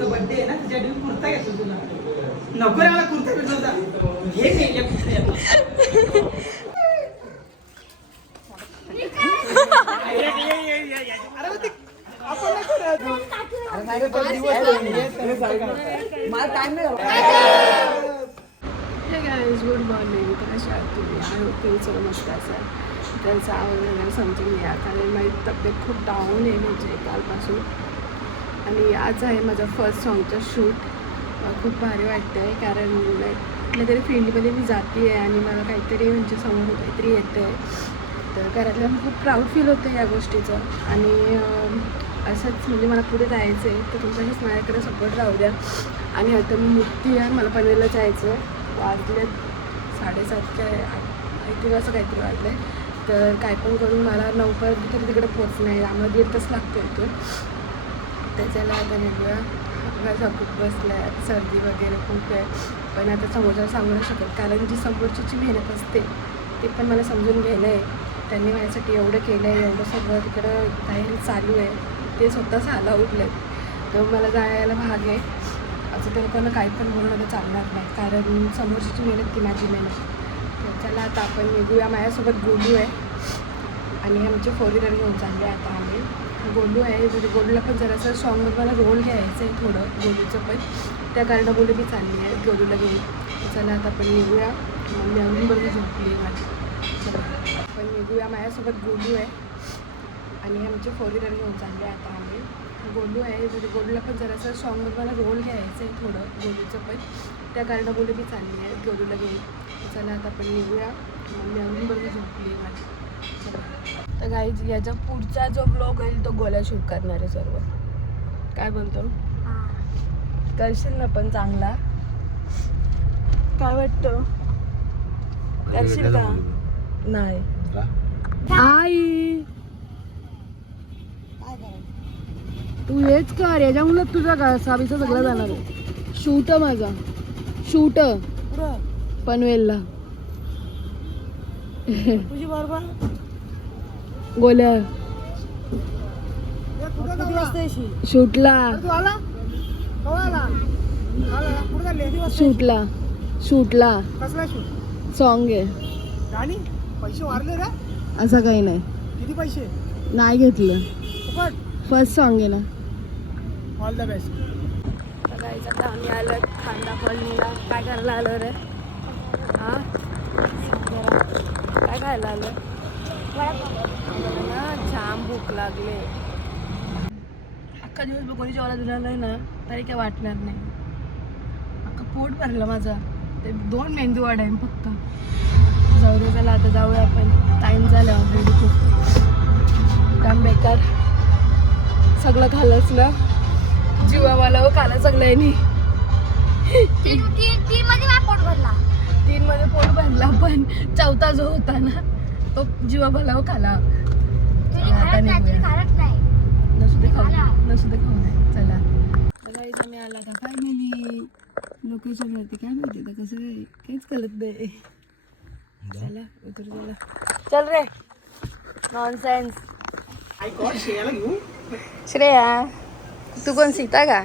तुझा बर्थडे आहे ना तुझ्या दिवशी कुर्ता घेतो तुला नको रे मला कुर्ता भेटला होता घे मेल्या कुर्ता गुड मॉर्निंग. तर कशा आहात तुम्ही? आय होप तुम्ही सगळं मस्त असाल. त्यांचा आवाज वगैरे समजून घ्या कारण माझी तब्येत खूप डाऊन आहे म्हणजे कालपासून. आणि आज आहे माझा फर्स्ट सॉंगचा शूट. खूप भारी वाटतं आहे कारण कुठल्या तरी फील्डमध्ये मी जाते आहे आणि मला काहीतरी म्हणजे समोर काहीतरी येतं आहे. तर घरातल्या खूप प्राऊड फील होतं या गोष्टीचं. आणि असंच म्हणजे मला पुढे जायचं आहे तर तुमच्याशीच माझ्याकडे सपोर्ट राहू द्या. आणि आता मी निघते आहे. मला पनवेलला जायचं आहे. वाजले 7:30 काय 8 असं काहीतरी वाजलं आहे. तर काय पण करून मला 9पर्यंत तरी तिकडे पोचणं आहे. आम्हाला 1.5 तास लागतो इथून. त्याच्याला आता निघूया. माझा खूप बसला आहे सर्दी वगैरे खूप आहे. पण आता समोरच्याला सांगू नाही शकत कारण जी समोरची मेहनत असते ते पण मला समजून घ्यायला आहे. त्यांनी माझ्यासाठी एवढं केलं आहे एवढं सगळं तिकडं काही चालू आहे ते स्वतःच हाला उठले तर मला जायला भाग आहे. असं त्या लोकांना काही पण बोलणं तर चालणार नाही कारण समोरची मेहनत ती माझी मेहनत. तर चला आता आपण निघूया. माझ्यासोबत गोलू आहे आणि आमचे 4 व्हीलर घेऊन चालले आता आम्ही. गोलू आहे म्हणजे गोलूला पण जरासं सॉंगमध्ये मला रोल घ्यायचं आहे थोडं गोलूचं पण त्या कारणामुळे गोलू मी चालली आहे गोलूला घेऊन. चला आता आपण निघूया. मम्मी अजून बरोबर झोपली आहे माझी. चला आपण निघूया. माझ्यासोबत गोलू आहे आणि आमचे 4 व्हीलर घेऊन चालले आता आम्ही. गोलू आहे म्हणजे गोलूला पण जरासं सॉंगमध्ये मला रोल घ्यायचं आहे थोडं गोलूचं पण त्या कारणामुळे मी चालली आहे गोलूला घेऊन. चला आता आपण निघूया. मम्मी अजून बरोबर झोपली आहे माझी. चला तर गाईज याच्या पुढचा जो ब्लॉग होईल तो गोल्या शूट करणार आहे सर्व. काय बोलतो करशील ना पण चांगला काय वाटतं करशील का? नाही आई तू हेच कर याच्यामुळे तुझा का सावीचा सगळं जाणार आहे. शूट माझा शूट पनवेलला तुझी बरोबर गोल्या शूटला शूटला शूटला सॉन्ग आहे. पैसे वारले रे असं काही नाही किती पैसे नाही घेतलं फर्स्ट सॉन्ग आहे ना. All the best. बघायचं आता आम्ही आलो खांदा कॉलनीला. काय करायला आलो रे? हां काय खायला आलो ना? जाम भूक लागले. अख्खा दिवस कोणी जेवायला दिला नाही ना तरी काय वाटणार नाही. अख्खा पोट भरलं माझा. ते 2 मेंदू वडा आहे फक्त. जाऊ दे चला आता जाऊया आपण. टाईम झाला ऑलरेडी खूप. काम बेकार सगळं खाल्लंच ना जीवावाला व खाल्लं सगळं आहे नी. 3 मध्ये पोट भरला. 3 मध्ये पोट भरला पण 4था जो होता ना तो जीवावाला व खाला. आता नसू दे खाऊ दे. चला बघायचं आम्ही आला का फायनली लोकेशनवरती. काय माहिती तर कसं काहीच कळत नाही. चला उतर चला चल रे नॉनसेन्स. श्रेया तू कोण सीता का?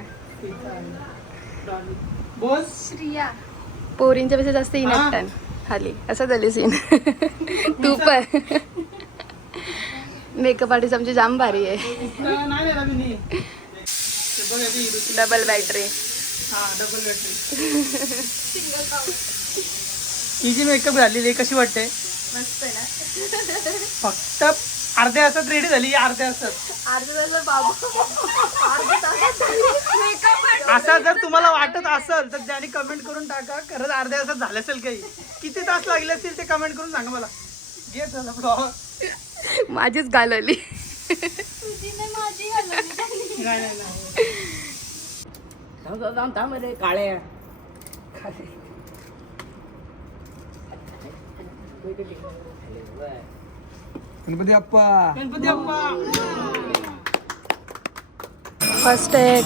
बोल श्रेया पोरींच्या पेक्षा जास्त इनॅक्टन खाली असं झाली सीन. तू पण मेकअप आर्टिस्ट आमची जाम भारी आहे. Double battery. Double battery. ही जी मेकअप झालेली कशी वाटते? मस्त आहे ना. फक्त अर्ध्या तासात रेडी झाली. अर्ध्या तासात बाबू असा जर तुम्हाला वाटत असेल तर त्याने कमेंट करून टाका. खरंच अर्ध्या तासात झालं असेल काही. किती तास लागले असतील ते कमेंट करून सांगा मला. घे चला ब्लॉग. माझीच घालवली. काळ्या गणपती अप्पा. गणपती अप्पा. फर्स्ट एक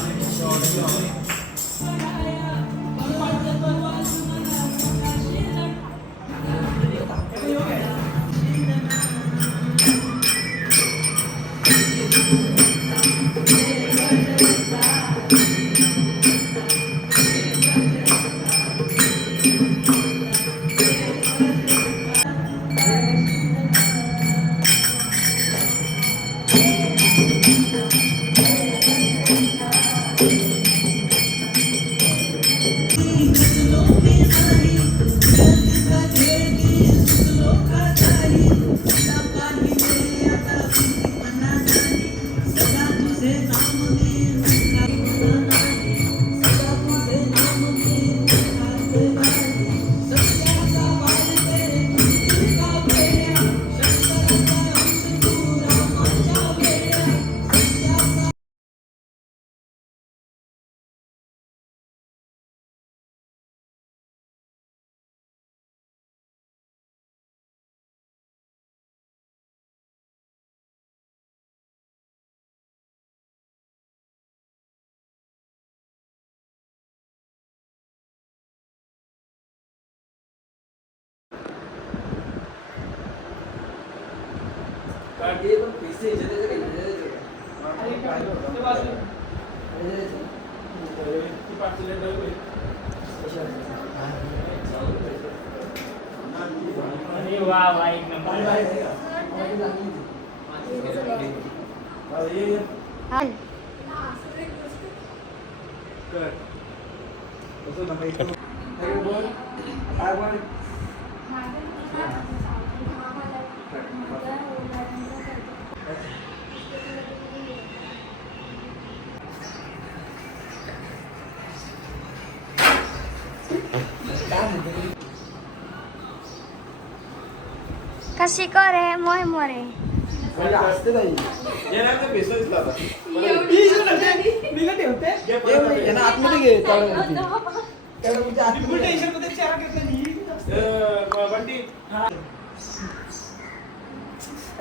कशी करे मोय मोरे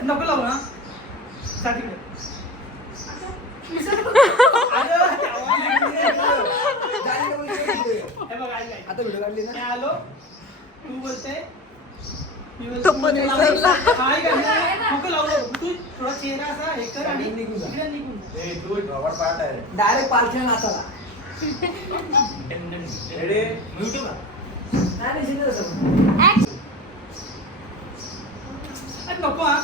नको लावू ना आता व्हिडिओ काढली ना आलो तू बोलते तू थोडा चेहरा असा हे कर आणि निघून डायरेक्ट पालख्या नाचाला नको हा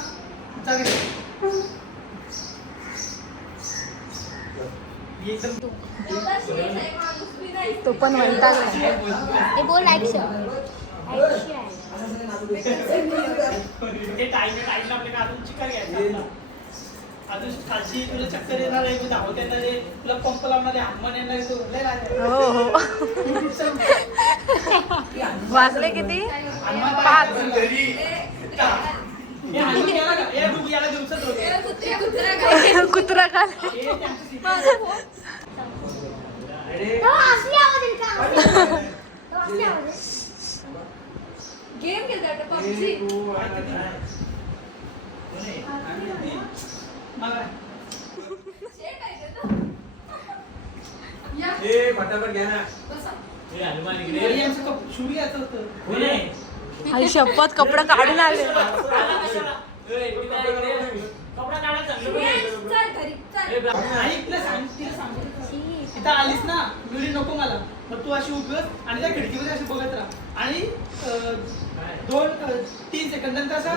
तो पण म्हणतात हे बोल ऍक्शन अजून खालची तुला चक्कर येणार आहे धावत येणार आहे तुला पंप लावणार आहे हनुमान येणार आहे तो वाजले किती? 5. याला दिवसात होते कुत्रा का गेम खेळतात पबजी आई शपथ कपडा काढून आले इथं आलीस ना व्हिडिओ नको मला मग तू अशी उभी आणि त्या खिडकीमध्ये अशी बघत राहा आणि 2-3 सेकंदांचा असा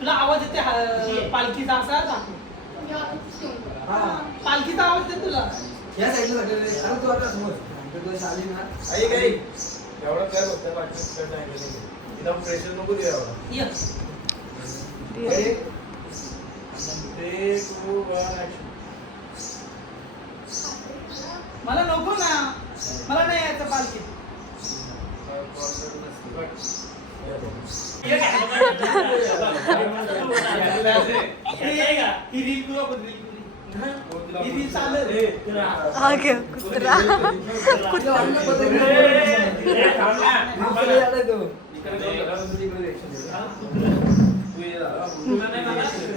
तुला आवाज येते पालखीचा असा दाखव पालखीचा आवाज येते तुला या साईडला तू आता समोर आली ना एवढं काय होतं प्रेशर नको मला नको ना मला नाही यायचं पालखी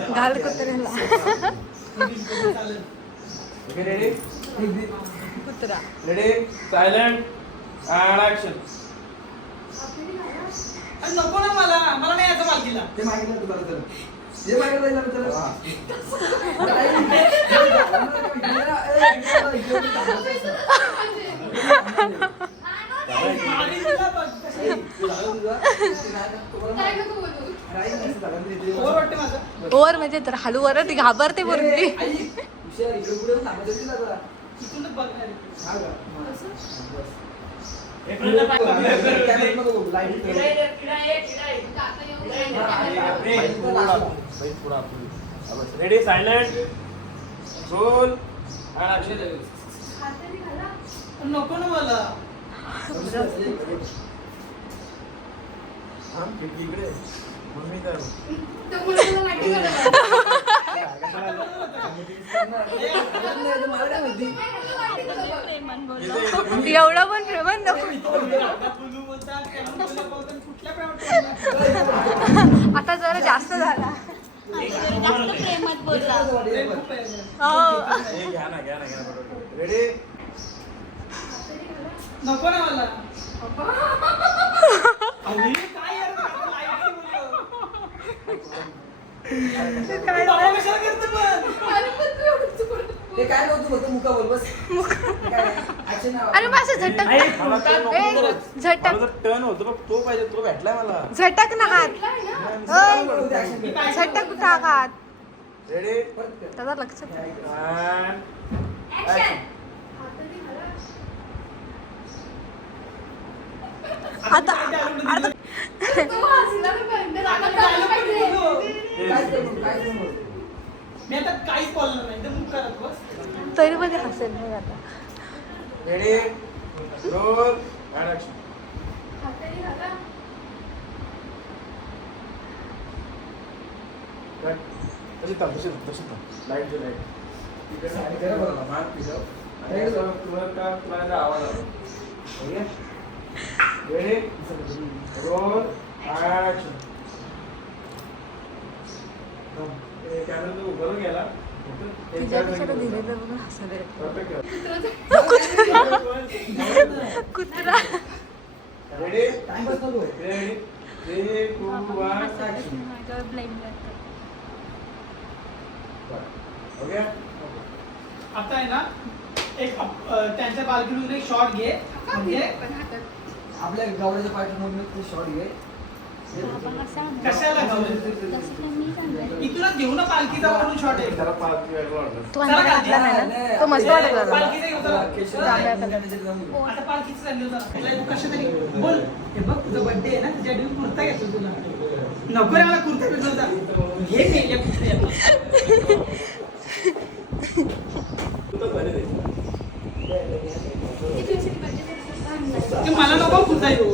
घाल कुत्र्याला कुत्रा रेडी सायलेंट अँड ऍक्शन नको ना मला नाही यायचं पालखीला ते मागितलं तुला तर जे मागितलं वर म्हणजे तर हलू वर ती घाबरते वरती रेडी सायलेंट रोल नको ना मला. एवढं पण प्रेमान नको. आता जरा जास्त झाला. जास्त प्रेमात बोलला. नको ना मला. अरे काय यार, लाईट काय बाबा कशाला करतो पण? ते काय नव्हतं फक्त मुका बोल बस. अरे माझं झटक झटक टर्न होतो बघ, तो पाहिजे, तो भेटलाय मला. झटक ना हात. ओय, झटक टाक हात. रेडी त्याचा लक्ष आता आता मी आता काहीच बोलणार नाही, तर मुख करत बस. तरी मध्ये हसेल नाही आता. Ready roll action. तशी थांब, तशी थांब, तशी थांब. लाईट दे, लाईट. तिकडे मान फिरव. आणि असं तुला आवाज आला. Okay ready roll action. Camera तो उभं गेला. कुत्रा रेडी रेडी 3 2 1 ऍक्शन. ओके आता आहे ना एक त्यांच्या बाल्कनीतून एक शॉट घे. म्हणजे आपल्या गावड्याच्या पाठीमागून शॉट घे. कशाला इथूनच घेऊ ना पालखीचा वरून शॉट आहे. त्याला 5 वेळा वाटलं. तो घातला नाही ना. तो मस्त वाटत होता. पालखीचा घेऊ चला. आता पालखीचं चालली होता. कशा तरी बोल. हे बघ तुझा बर्थडे आहे ना, तुझ्या दिवशी कुर्ता घेतो तुला. नको रे मला कुर्ता भेटला होता. हे मेल्या कुर्ता. तू तर घरी दे. ते मला नको कुर्ता येऊ.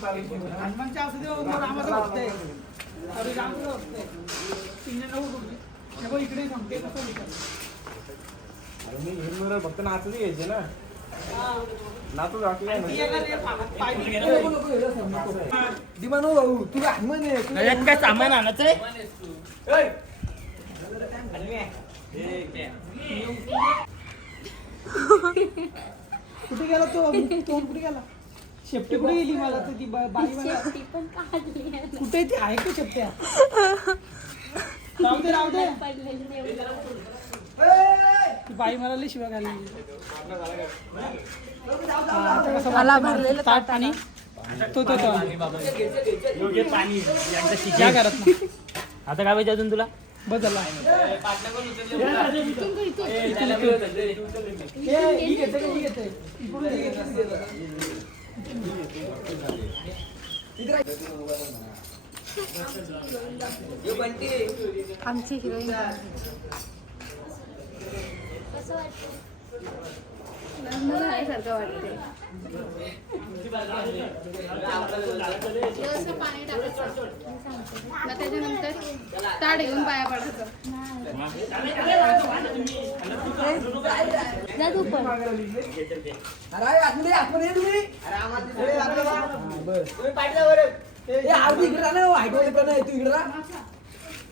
हनुमानच्या असू दे रामाचं बघतंय. अरे रामचं बघतंय. तिने नको कुर्ती. हे बघ इकडे सांगते कसं लिहितात. अरे मी हिरमर फक्त नाचून घ्यायचे ना. नाचू दाखले ती येणार रे, पाय बिय दिमानो भाऊ तू हनुमान आहे. काय सामान आणायचं कुठे गेला तो कुठे गेला? शेपटी कुठे गेली? मला तर ती बाई मला कुठे ती आहे का शेपट्या? राहू दे राहू दे. ती बाई मला लई शिवाय घालली. मला भरलेलं ताट आणि तो पाणी क्या करत नाही. आता काय पाहिजे अजून तुला? बदलला आमची हिरोईन सारखं वाटते. पाणी टाकायचं मग त्याच्यानंतर ताट घेऊन पाया पडायचं. जा तू पण. अरे आतमध्ये आतमध्ये ये तुम्ही. तुम्ही पाठीला वर ए आवडी इकडे राहा ना. हाईटमध्ये पण आहे तू इकडे राहा.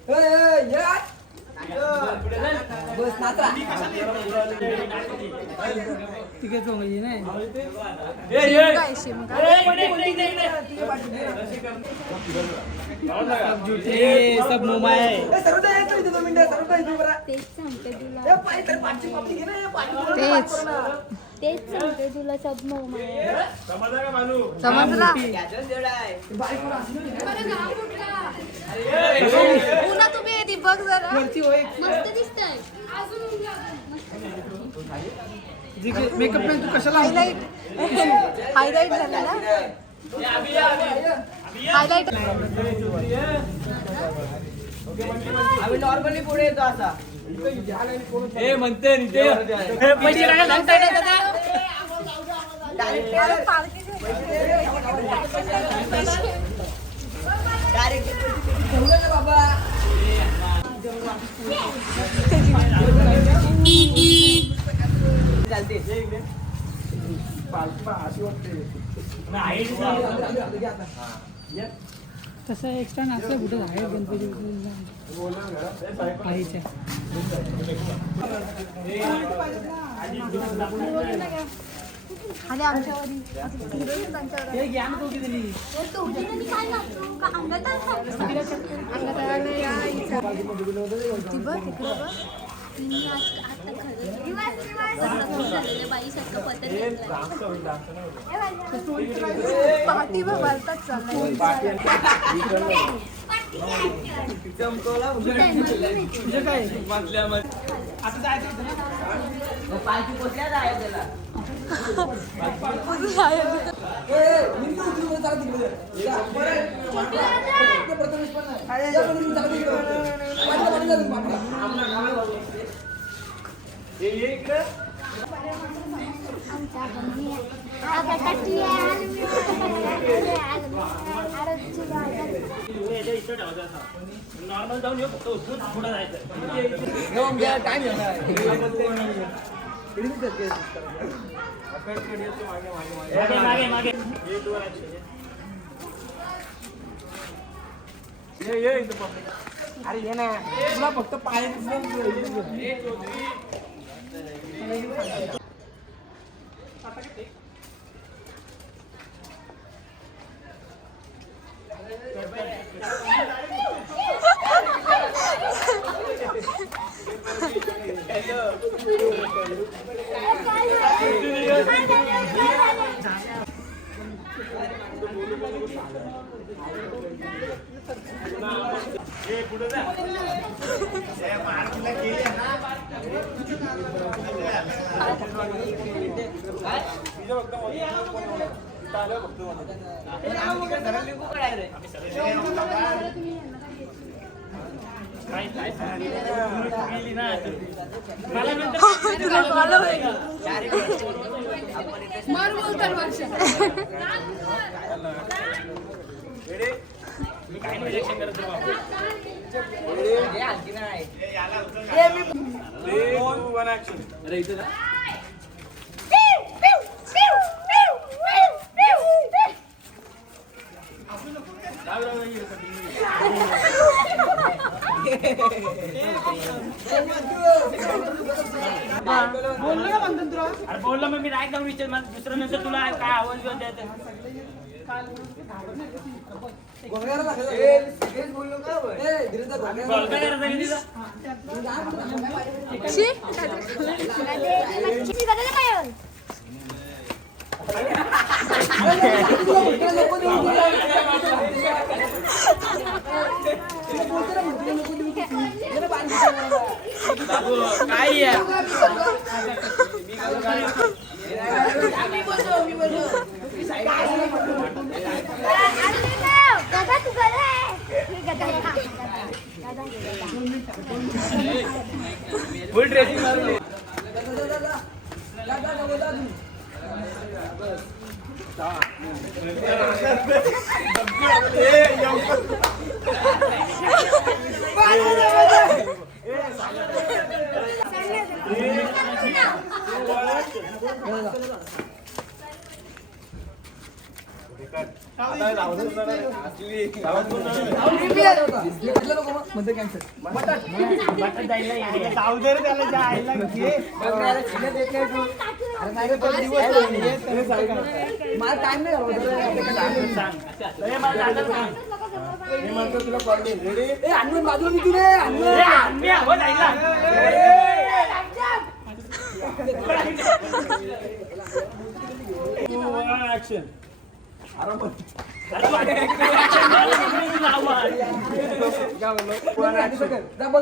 ए ये आत. बस नाचरा. तिकडे तो म्हणजे नाही काय शिमगा सब मोबाईल ए सर्वदा येतो इथे 2 मिनिटं. सर्वदा इथे बरा. तेच सांगते तुला. ए पाय तर पाठची पापडी घे ना. पाठी तेच तेच सांगते तुला सब मोबाईल. समजला का बालू? समजला. पुन्हा तुम्ही येते बघ जरा. वरती होय मस्त दिसतंय. मेकअप नाही तू कशाला हायलाइट हायलाइट झालं ना. हायलाइट आम्ही नॉर्मली पुढे येतो असा ए म्हणते बाबा चालते तसं एक्स्ट्रा नाचलं कुठं आहे गणपती पाहिजे आणि आमच्यावर हे घ्या ना दोघी जणी काय नाचू का अंगात मी आज आता खरं झालेलं बाईसारखं पद्धत पाठी भारतात चाललंय तुझं काय आता जायचं होतं ना पालखी पोचल्या जाय त्याला नॉर्मल जाऊन येऊ फक्त उचलून पुढे जायचं टाइम मागे मागे अरे ये ना तुला फक्त पाय मार बोलतात वर्ष मी काही नाही रिएक्शन करत अरे इथं बोललो ना म्हणतो तुला अरे बोललो मग मी नाही जाऊन विचार मला दुसरं नंतर तुला काय आवाज बिवाज द्यायचा काय फुल ड्रेसिंग मारून तुला कॉल रेडी आणून बाजूला तुले ऍक्शन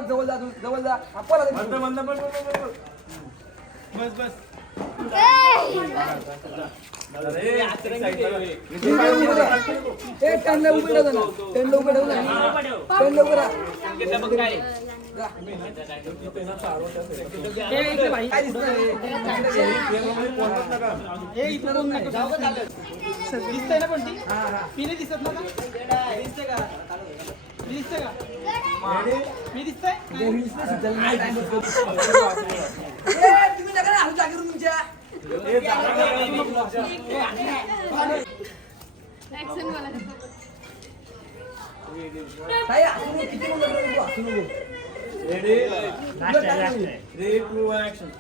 जवळ जा जवळ जा बस बस टेंडला उभे ठेवतो ना टेंडला उभे ठेवतो ना टेंडला उभे राहा काय दिसतं दिसतंय ना पण ती मी नाही दिसत ना दिसते का दिसते का मी दिसतंय तुम्ही नका ना जागे तुमच्या ऍक्शन बोला काय असू नको, किती मुलं नको, असू नको. Ready? 3, 2, 1, action.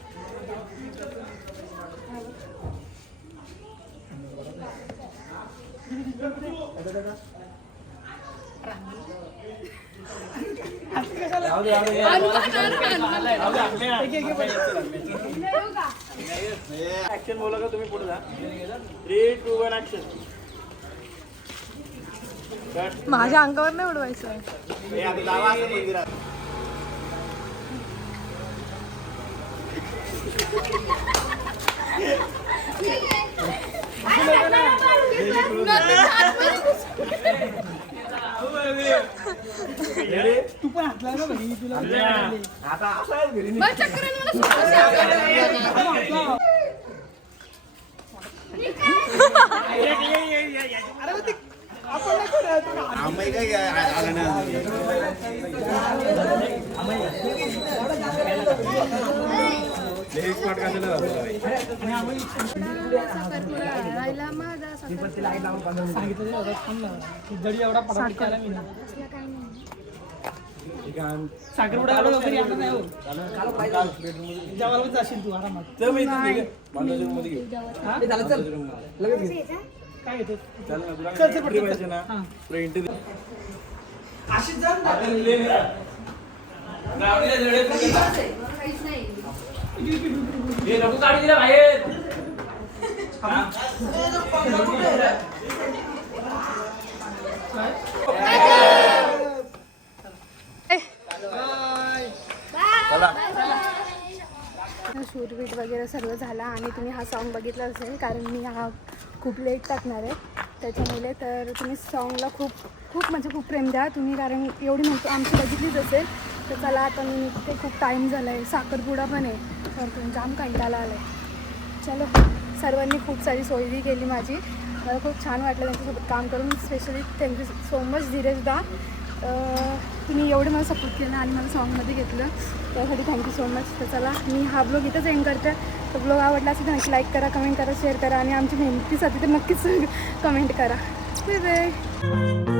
ऍक्शन बोला का तुम्ही पुढे जा 3, 2, 1 ऍक्शन माझ्या अंगावर नाही उडवायचं. आता जावा असं मंदिरात तू पण हातला ना भाई तुला आता असं घरी बरं, चक्कर आहे मला साखरपुडा राहिला माझा सांगितलं जडी एवढा पटापट केला मी ना साखरपुडा आलो लवकर आता नाही हो जेवायला पण जाशील तू आरामात हा? हे झालं चल लगेच घे. काय घेतो चल चल, चल, पटकन, पाहिजे ना हा. प्रिंट अशीच जा ना. नको काढी दिला बाहेर शूटबीट वगैरे सर्व झाला आणि तुम्ही हा सॉन्ग बघितला असेल कारण मी हा खूप लेट टाकणार आहे त्याच्यामुळे. तर तुम्ही सॉन्गला खूप म्हणजे खूप प्रेम द्या तुम्ही कारण एवढी म्हणतो आमची बघितलीच असेल. तर चला आता मी निघते खूप टाईम झाला आहे साखरपुडा पण आहे तर तुम्ही जाम कंटाळा आला आहे. चलो सर्वांनी खूप सारी सोयी केली माझी मला खूप छान वाटलं त्यांच्यासोबत काम करून. स्पेशली थँक्यू सो मच धीरजदा तुम्ही एवढं मला सपोर्ट केलं आणि मला सॉन्गमध्ये घेतलं त्यासाठी थँक्यू सो मच. तर चला मी हा ब्लॉग इथंच एंड करते. तर ब्लॉग आवडला असेल तर नक्की लाईक करा कमेंट करा शेअर करा आणि आमची मेहनतीसाठी तर नक्कीच कमेंट करा. Bye bye.